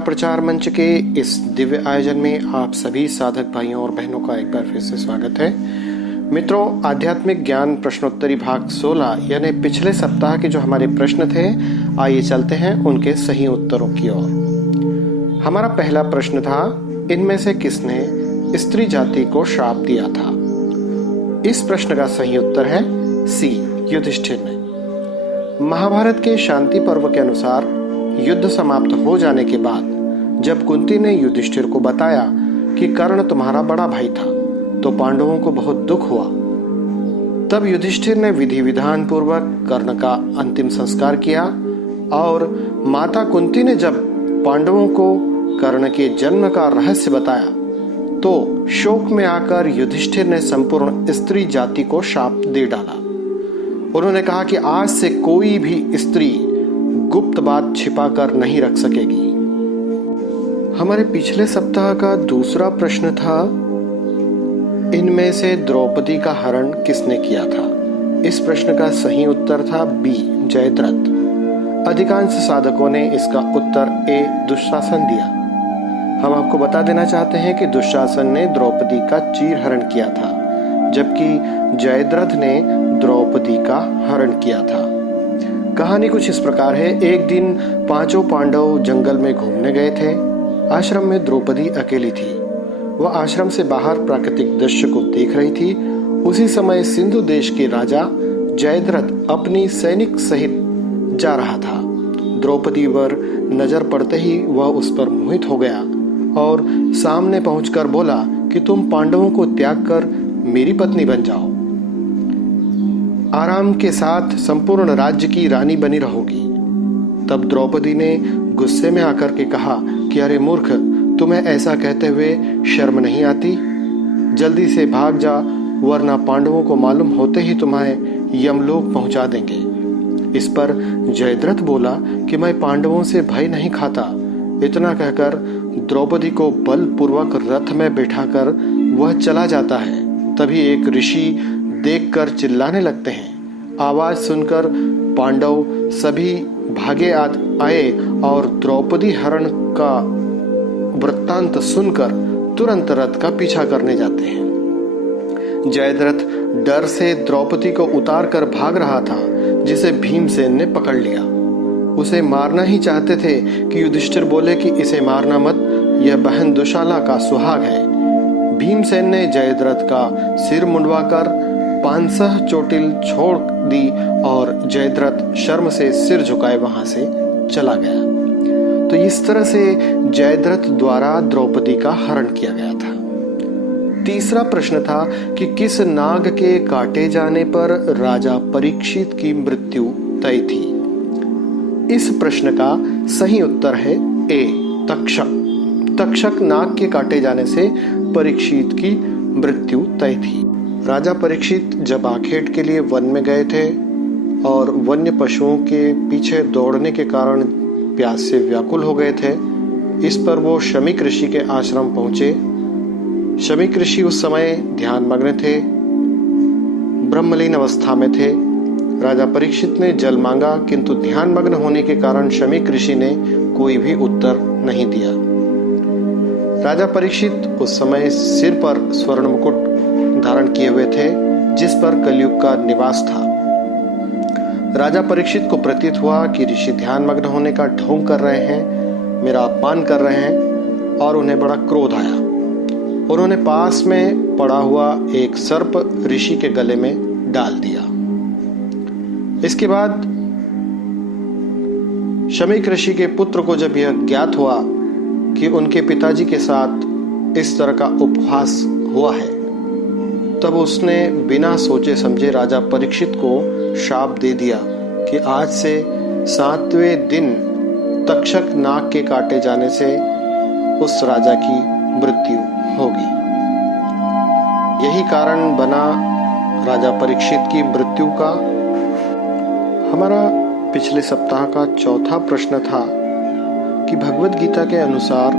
प्रचार मंच के इस दिव्य आयोजन में आप सभी साधक भाइयों और बहनों का एक बार फिर से स्वागत है। मित्रों, आध्यात्मिक ज्ञान प्रश्नोत्तरी भाग 16 यानी पिछले सप्ताह के जो हमारे प्रश्न थे, आइए चलते हैं उनके सही उत्तरों की ओर। हमारा पहला प्रश्न था, इनमें से किसने स्त्री जाति को श्राप दिया था? इस प्रश्न का सही उत्तर है सी, युधिष्ठिर ने। महाभारत के शांति पर्व के अनुसार युद्ध समाप्त हो जाने के बाद जब कुंती ने युधिष्ठिर को बताया कि कर्ण तुम्हारा बड़ा भाई था, तो पांडवों को बहुत दुख हुआ। तब युधिष्ठिर ने विधि विधान पूर्वक कर्ण का अंतिम संस्कार किया और माता कुंती ने जब पांडवों को कर्ण के जन्म का रहस्य बताया, तो शोक में आकर युधिष्ठिर ने संपूर्ण स्त्री जाति को शाप दे डाला। उन्होंने कहा कि आज से कोई भी स्त्री गुप्त बात छिपा कर नहीं रख सकेगी। हमारे पिछले सप्ताह का दूसरा प्रश्न था, इनमें से द्रौपदी का हरण किसने किया था? इस प्रश्न का सही उत्तर था बी, जयद्रथ। अधिकांश साधकों ने इसका उत्तर ए, दुशासन दिया। हम आपको बता देना चाहते हैं कि दुशासन ने द्रौपदी का चीरहरण किया था, जबकि जयद्रथ ने द्रौपदी का हरण किया था। कहानी कुछ इस प्रकार है। एक दिन पांचों पांडव जंगल में घूमने गए थे। आश्रम में द्रौपदी अकेली थी। वह आश्रम से बाहर प्राकृतिक दृश्य को देख रही थी। उसी समय सिंधु देश के राजा जयद्रथ अपनी सैनिक सहित जा रहा था। द्रौपदी पर नजर पड़ते ही वह उस पर मोहित हो गया और सामने पहुंचकर बोला कि तुम पांडवों को त्याग कर मेरी पत्नी बन जाओ। आराम के साथ संपूर्ण राज्य की रानी बनी रहोगी। तब द्रौपदी ने गुस्से में आकर के कहा कि अरे मूर्ख, तुम्हें ऐसा कहते हुए शर्म नहीं आती? जल्दी से भाग जा, वरना पांडवों को मालूम होते ही तुम्हें यमलोक पहुंचा देंगे। इस पर जयद्रथ बोला कि मैं पांडवों से भय नहीं खाता। इतना कहकर द्रौपदी को बलपूर्वक रथ में बैठाकर वह चला जाता है। तभी एक ऋषि देखकर चिल्लाने लगते हैं। आवाज सुनकर पांडव सभी भागे आए और द्रौपदी हरण का वृत्तांत सुनकर तुरंत रथ का पीछा करने जाते हैं। जयद्रथ डर से द्रौपदी को उतार कर भाग रहा था, जिसे भीमसेन ने पकड़ लिया। उसे मारना ही चाहते थे कि युधिष्ठिर बोले कि इसे मारना मत, यह बहन दुशाला का सुहाग है। भीमसेन ने जयद्रथ का सिर मुंडवाकर 500 चोटिल छोड़ दी और जयद्रथ शर्म से सिर झुकाए वहां से चला गया। तो इस तरह से जयद्रथ द्वारा द्रौपदी का हरण किया गया था। तीसरा प्रश्न था कि किस नाग के काटे जाने पर राजा परीक्षित की मृत्यु तय थी? इस प्रश्न का सही उत्तर है ए, तक्षक। तक्षक नाग के काटे जाने से परीक्षित की मृत्यु तय थी। राजा परीक्षित जब आखेट के लिए वन में गए थे और वन्य पशुओं के पीछे दौड़ने के कारण प्यास से व्याकुल हो गए थे। इस पर वो शमीक ऋषि के आश्रम पहुंचे। शमीक ऋषि उस समय ध्यान मग्न थे, ब्रह्मलीन अवस्था में थे। राजा परीक्षित ने जल मांगा, किंतु ध्यान मग्न होने के कारण शमीक ऋषि ने कोई भी उत्तर नहीं दिया। राजा परीक्षित उस समय सिर पर स्वर्ण मुकुट धारण किए हुए थे, जिस पर कलयुग का निवास था। राजा परीक्षित को प्रतीत हुआ कि ऋषि ध्यान मग्न होने का ढोंग कर रहे हैं, मेरा अपमान कर रहे हैं, और उन्हें बड़ा क्रोध आया। उन्होंने पास में पड़ा हुआ एक सर्प ऋषि के गले में डाल दिया। इसके बाद शमीक ऋषि के पुत्र को जब यह ज्ञात हुआ कि उनके पिताजी के साथ इस तरह का उपहास हुआ है, तब उसने बिना सोचे समझे राजा परीक्षित को शाप दे दिया कि आज से 7वें दिन तक्षक नाग के काटे जाने से उस राजा की मृत्यु होगी। यही कारण बना राजा परीक्षित की मृत्यु का। हमारा पिछले सप्ताह का चौथा प्रश्न था कि भगवद गीता के अनुसार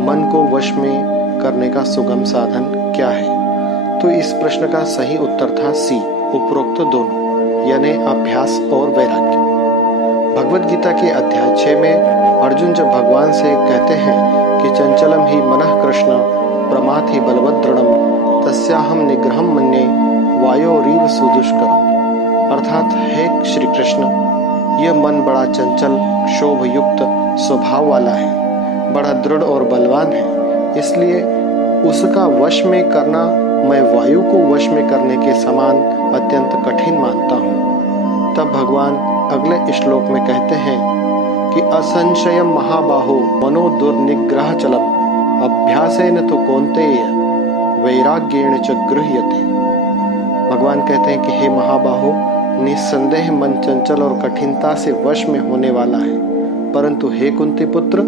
मन को वश में करने का सुगम साधन क्या है? तो इस प्रश्न का सही उत्तर था सी, उपरोक्त दोनों, यानी अभ्यास और वैराग्य। भगवद गीता के अध्याय 6 में अर्जुन जब भगवान से कहते हैं कि चंचलम ही मनः कृष्ण प्रमाथि बलवद्दृढ़म् तस्याहम निग्रहम मन्ये वायोरीव सुदुष्करम्, अर्थात हे श्री कृष्ण, यह मन बड़ा चंचल क्षोभ युक्त स्वभाव वाला है, बड़ा दृढ़ और बलवान है, इसलिए उसका वश में करना मैं वायु को वश में करने के समान अत्यंत कठिन मानता हूँ। तब भगवान अगले श्लोक में कहते हैं कि असंशयम महाबाहो मनो दुर्निग्रह चलम अभ्यासेन तो कौन्तेय वैराग्येण च गृह्यते। भगवान कहते हैं कि हे महाबाहो, निस्संदेह मन चंचल और कठिनता से वश में होने वाला है, परंतु हे कुंती पुत्र,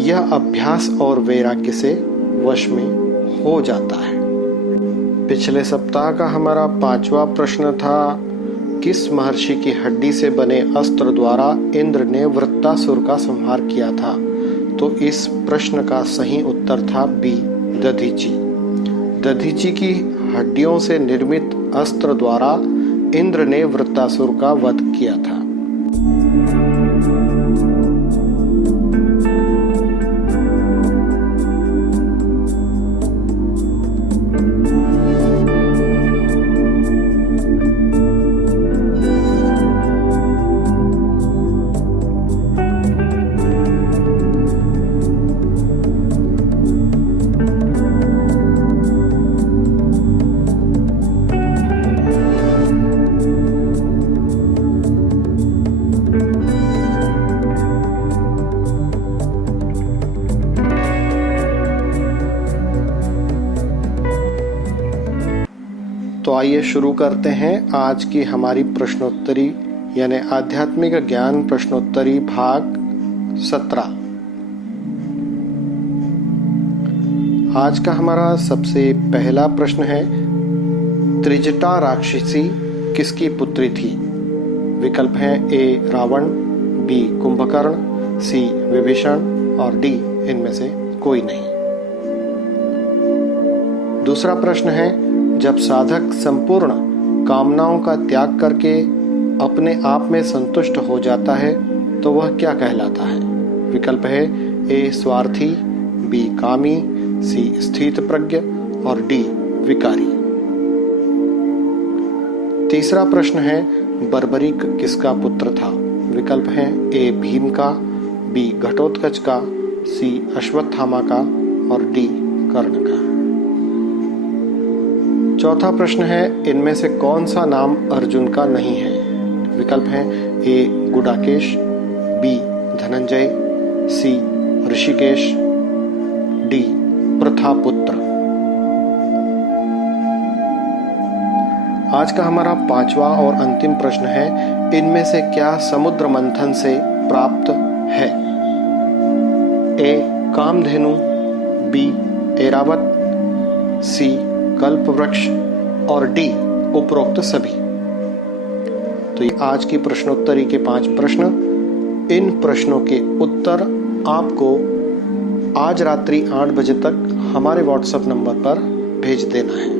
यह अभ्यास और वैराग्य से वश में हो जाता है। पिछले सप्ताह का हमारा 5वां प्रश्न था, किस महर्षि की हड्डी से बने अस्त्र द्वारा इंद्र ने वृत्तासुर का संहार किया था? तो इस प्रश्न का सही उत्तर था बी, दधीची। दधीची की हड्डियों से निर्मित अस्त्र द्वारा इंद्र ने वृत्तासुर का वध किया था। तो आइए शुरू करते हैं आज की हमारी प्रश्नोत्तरी यानी आध्यात्मिक ज्ञान प्रश्नोत्तरी भाग 17। आज का हमारा सबसे पहला प्रश्न है, त्रिजटा राक्षसी किसकी पुत्री थी? विकल्प हैं ए रावण, बी कुंभकर्ण, सी विभीषण और डी इनमें से कोई नहीं। दूसरा प्रश्न है, जब साधक संपूर्ण कामनाओं का त्याग करके अपने आप में संतुष्ट हो जाता है तो वह क्या कहलाता है? विकल्प है ए स्वार्थी, बी कामी, सी स्थित प्रज्ञ और डी विकारी। तीसरा प्रश्न है, बर्बरीक किसका पुत्र था? विकल्प है ए भीम का, बी घटोत्कच का, सी अश्वत्थामा का और डी कर्ण का। चौथा प्रश्न है, इनमें से कौन सा नाम अर्जुन का नहीं है? विकल्प हैं ए गुडाकेश, बी धनंजय, सी ऋषिकेश, डी प्रथापुत्र। आज का हमारा 5वां और अंतिम प्रश्न है, इनमें से क्या समुद्र मंथन से प्राप्त है? ए कामधेनु, बी ऐरावत, सी कल्प वृक्ष और डी उपरोक्त सभी। तो ये आज की प्रश्नोत्तरी के 5 प्रश्न। इन प्रश्नों के उत्तर आपको आज रात्रि 8 बजे तक हमारे व्हाट्सएप नंबर पर भेज देना है।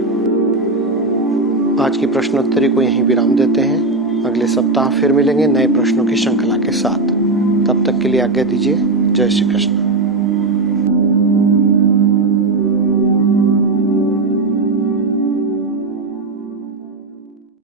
आज की प्रश्नोत्तरी को यहीं विराम देते हैं। अगले सप्ताह फिर मिलेंगे नए प्रश्नों की श्रृंखला के साथ। तब तक के लिए आज्ञा दीजिए। जय श्री कृष्ण।